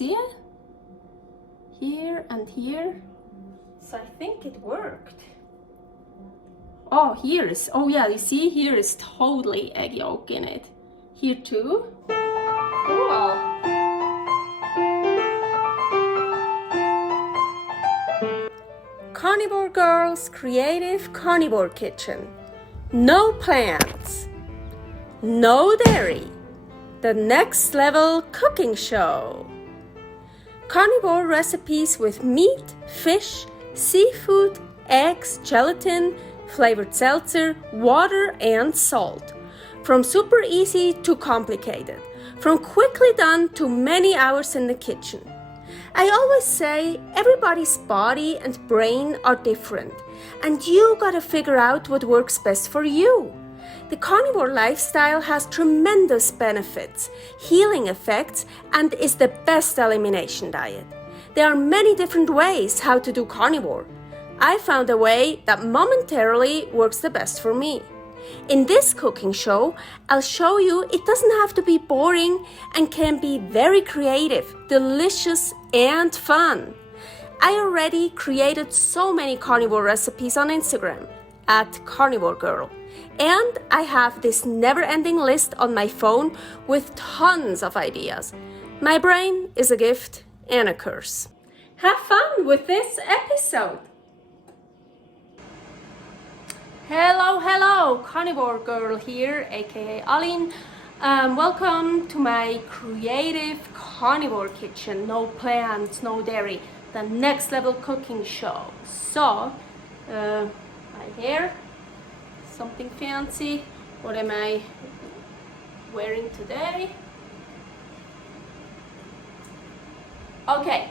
see it? Here and here. So I think it worked. Oh, here is, oh yeah, you see, here is totally egg yolk in it. Here too. Cool. Carnivore Girl's Creative Carnivore Kitchen. No plants. No dairy. The next level cooking show. Carnivore recipes with meat, fish, seafood, eggs, gelatin, flavored seltzer, water, and salt. From super easy to complicated. From quickly done to many hours in the kitchen. I always say everybody's body and brain are different, and you gotta figure out what works best for you. The carnivore lifestyle has tremendous benefits, healing effects, and is the best elimination diet. There are many different ways how to do carnivore. I found a way that momentarily works the best for me. In this cooking show, I'll show you it doesn't have to be boring and can be very creative, delicious, and fun. I already created so many carnivore recipes on Instagram at Carnivore Girl. And I have this never-ending list on my phone with tons of ideas. My brain is a gift and a curse. Have fun with this episode. Hello, Carnivore Girl here, aka Aline. Welcome to my creative carnivore kitchen. No plants, no dairy. The next level cooking show. So, my hair, something fancy. What am I wearing today? Okay,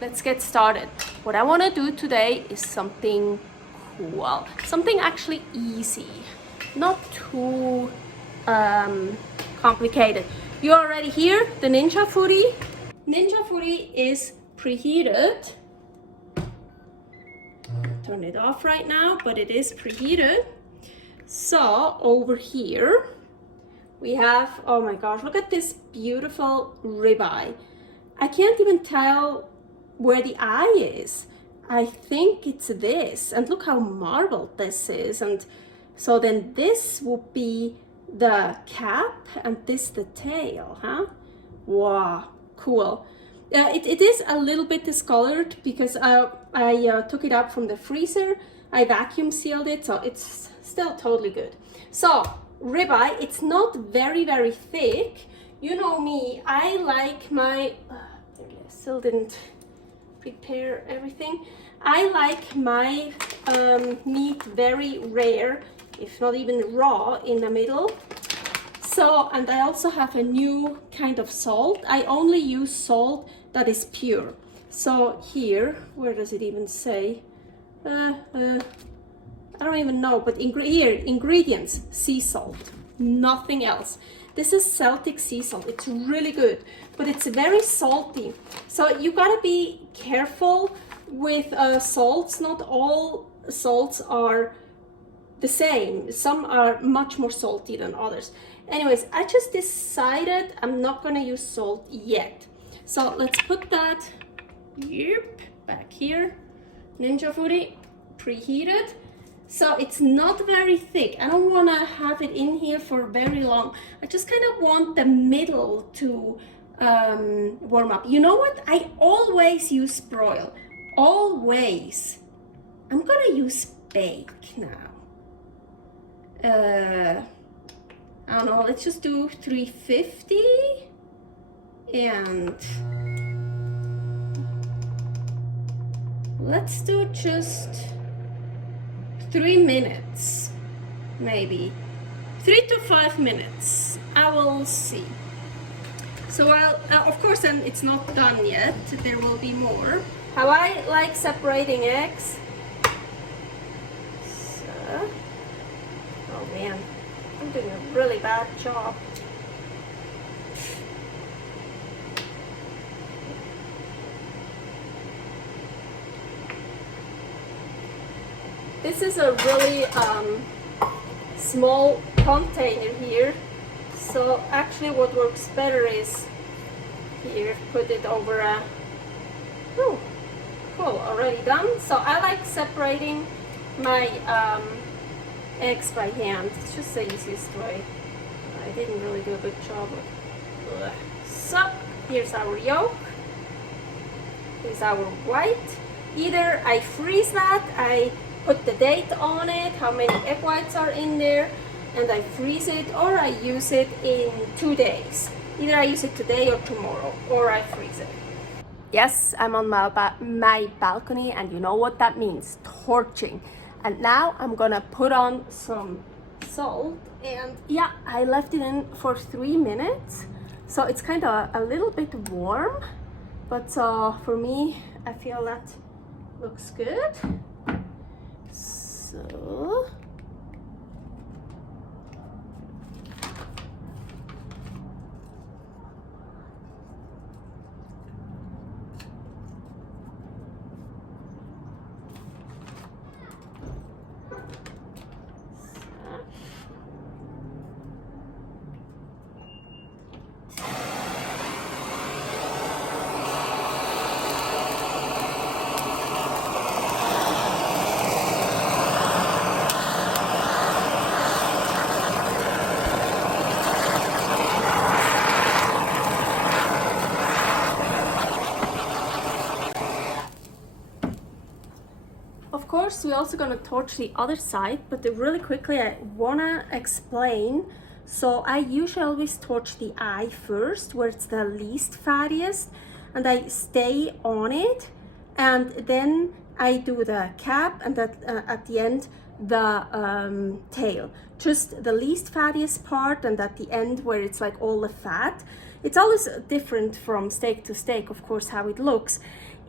let's get started. What I want to do today is something cool, something actually easy, not too complicated. You're already here, the Ninja Foodi. Ninja Foodi is preheated. Turn it off right now, but it is preheated. So over here we have, oh my gosh, look at this beautiful ribeye. I can't even tell where the eye is. I think it's this, and look how marbled this is. And so then this would be the cap and this the tail, huh? Wow, cool. It is a little bit discolored because I took it out from the freezer. I vacuum sealed it, so it's still totally good. So ribeye, it's not very thick. You know me, I like my, I still didn't prepare everything. I like my meat very rare, if not even raw, in the middle. So, and I also have a new kind of salt. I only use salt that is pure. So here, where does it even say? I don't even know, but here, ingredients, sea salt, nothing else. This is Celtic sea salt. It's really good, but it's very salty. So you gotta be careful with salts. Not all salts are the same. Some are much more salty than others. Anyways, I just decided I'm not gonna use salt yet. So let's put that, yep, back here. Ninja Foodi, preheated. So it's not very thick. I don't want to have it in here for very long. I just kind of want the middle to warm up. You know what? I always use broil. Always. I'm going to use bake now. I don't know. Let's just do 350. And let's do just 3 minutes, maybe 3 to 5 minutes. I will see. So I'll, of course, then it's not done yet. There will be more. How I like separating eggs. So, oh man, I'm doing a really bad job. This is a really small container here, so actually what works better is Here, put it over a, ooh, cool, already done. So I like separating my eggs by hand. It's just the easiest way. I didn't really do a good job. So here's our yolk. Here's our white. Either I freeze that, I put the date on it, how many egg whites are in there, and I freeze it, or I use it in 2 days. Either I use it today or tomorrow, or I freeze it. Yes, I'm on my balcony, and you know what that means, torching. And now I'm gonna put on some salt, and yeah, I left it in for 3 minutes. So it's kind of a little bit warm, but for me, I feel that looks good. So of course, we're also gonna torch the other side, but really quickly, I wanna explain. So I usually always torch the eye first, where it's the least fattiest, and I stay on it, and then I do the cap, and at the end, the tail. Just the least fattiest part, and at the end, where it's like all the fat. It's always different from steak to steak, of course, how it looks.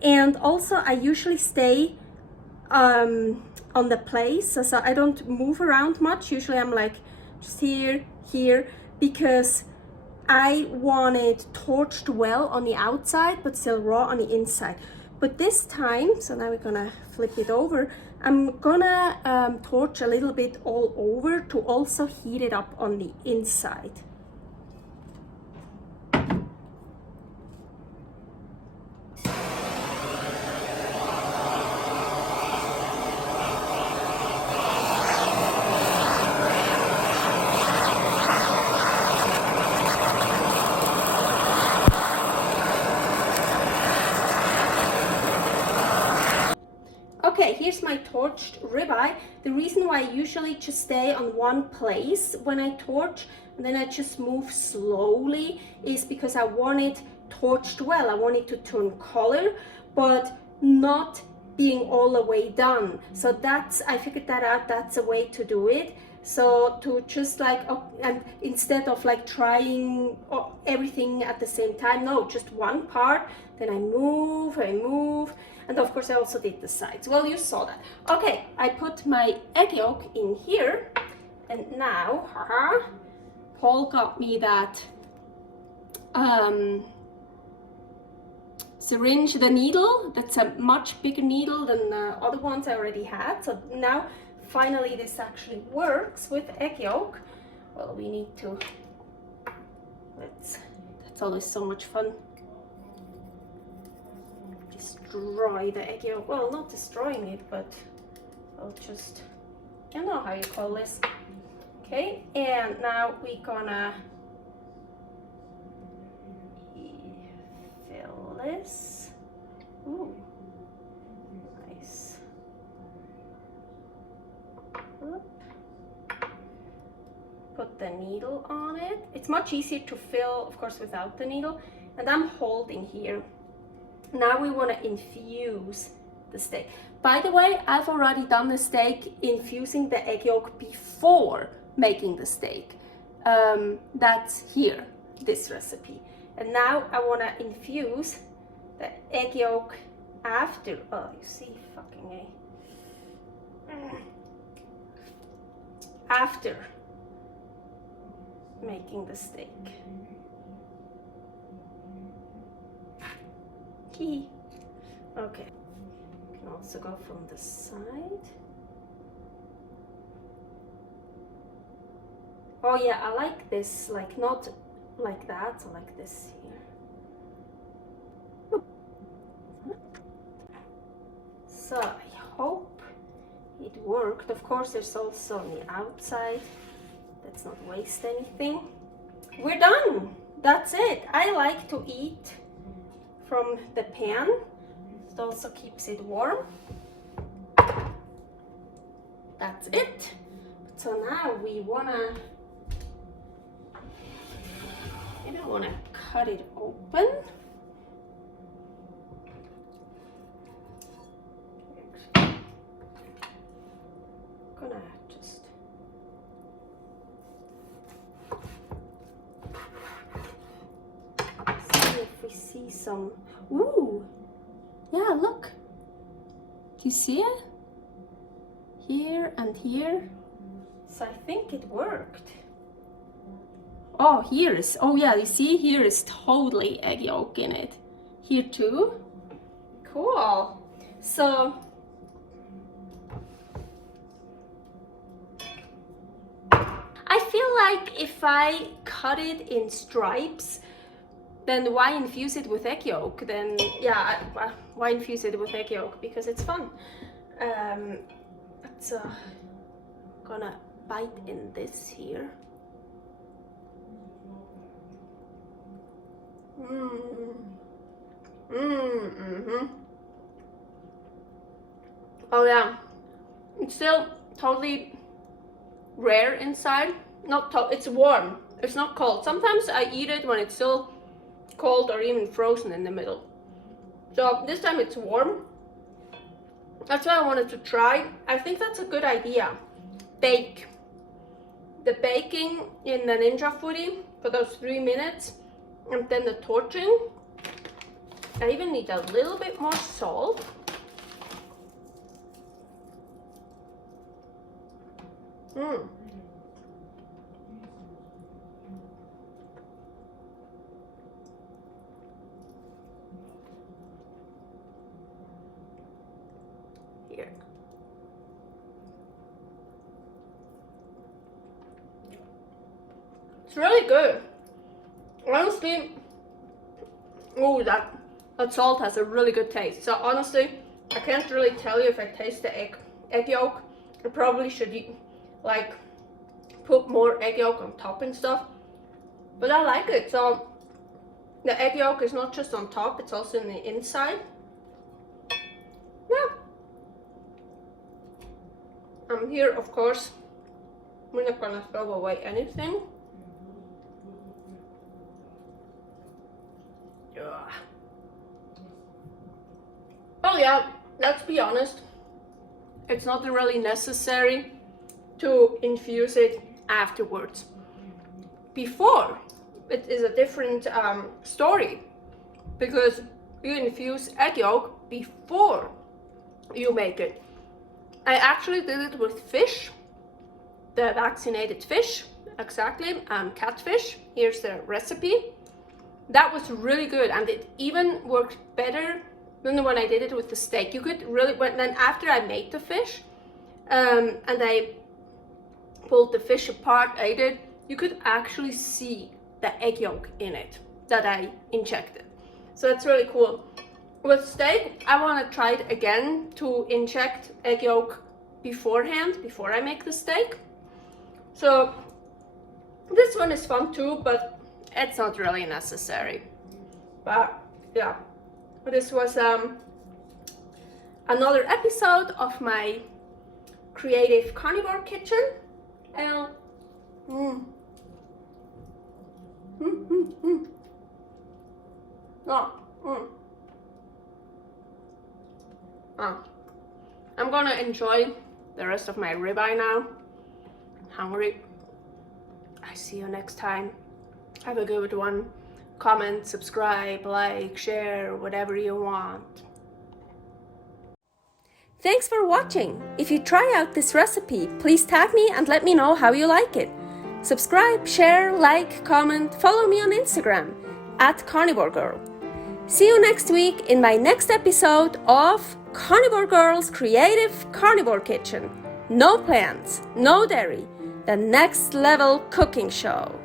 And also, I usually stay on the place, so I don't move around much. Usually I'm like just here, because I want it torched well on the outside but still raw on the inside. But this time, so now we're gonna flip it over, I'm gonna torch a little bit all over to also heat it up on the inside. Okay, here's my torched ribeye. The reason why I usually just stay on one place when I torch, and then I just move slowly, is because I want it torched well. I want it to turn color, but not being all the way done. So I figured that out, that's a way to do it. So to just like, and instead of like trying everything at the same time, no, just one part, then I move, and of course I also did the sides. Well, you saw that. Okay, I put my egg yolk in here, and now, Paul got me that syringe, the needle. That's a much bigger needle than the other ones I already had. So now, finally, this actually works with egg yolk. Well, we need to, that's always so much fun. Destroy the egg yolk. Well, not destroying it, but I'll just, I don't know how you call this. Okay, and now we're gonna fill this. Ooh, nice. Oop. Put the needle on it. It's much easier to fill, of course, without the needle. And I'm holding here. Now we want to infuse the steak. By the way, I've already done the steak infusing the egg yolk before making the steak. That's here, this recipe. And now I want to infuse the egg yolk after. Oh, you see, fucking A. After making the steak. Okay, you can also go from the side. Oh yeah, I like this, like not like that, so like this here. So I hope it worked. Of course, there's also on the outside. Let's not waste anything. We're done. That's it. I like to eat from the pan. It also keeps it warm. That's it. So now we wanna cut it open. Gonna just see if we see some. Ooh, yeah, look. Do you see it? Here and here. So I think it worked. Oh, here is, oh yeah, you see, here is totally egg yolk in it. Here too. Cool. So I feel like if I cut it in stripes, then why infuse it with egg yolk? Then yeah, why infuse it with egg yolk? Because it's fun. So gonna bite in this here. Oh yeah, it's still totally rare inside. It's warm. It's not cold. Sometimes I eat it when it's still cold or even frozen in the middle. So this time it's warm. That's why I wanted to try. I think that's a good idea. Bake. The baking in the Ninja Foodi for those 3 minutes, and then the torching. I even need a little bit more salt. Here. It's really good. Honestly, oh, that salt has a really good taste. So honestly, I can't really tell you if I taste the egg yolk. I probably should like put more egg yolk on top and stuff, but I like it. So the egg yolk is not just on top, it's also in the inside. Yeah. Here, of course, we're not gonna throw away anything. Oh yeah, let's be honest, it's not really necessary to infuse it afterwards. Before, it is a different story, because you infuse egg yolk before you make it. I actually did it with fish, the vaccinated fish, exactly, catfish. Here's the recipe. That was really good, and it even worked better than when I did it with the steak. You could really, then after I made the fish, and I pulled the fish apart, ate it, you could actually see the egg yolk in it that I injected. So that's really cool. With steak, I want to try it again to inject egg yolk beforehand, before I make the steak. So this one is fun too, but it's not really necessary. But yeah, this was another episode of my creative carnivore kitchen. And I'm gonna enjoy the rest of my ribeye now. Hungry. I see you next time. Have a good one. Comment, subscribe, like, share, whatever you want. Thanks for watching. If you try out this recipe, please tag me and let me know how you like it. Subscribe, share, like, comment, follow me on Instagram @CarnivoreGirl. See you next week in my next episode of Carnivore Girl's Creative Carnivore Kitchen. No plants, no dairy, the next level cooking show.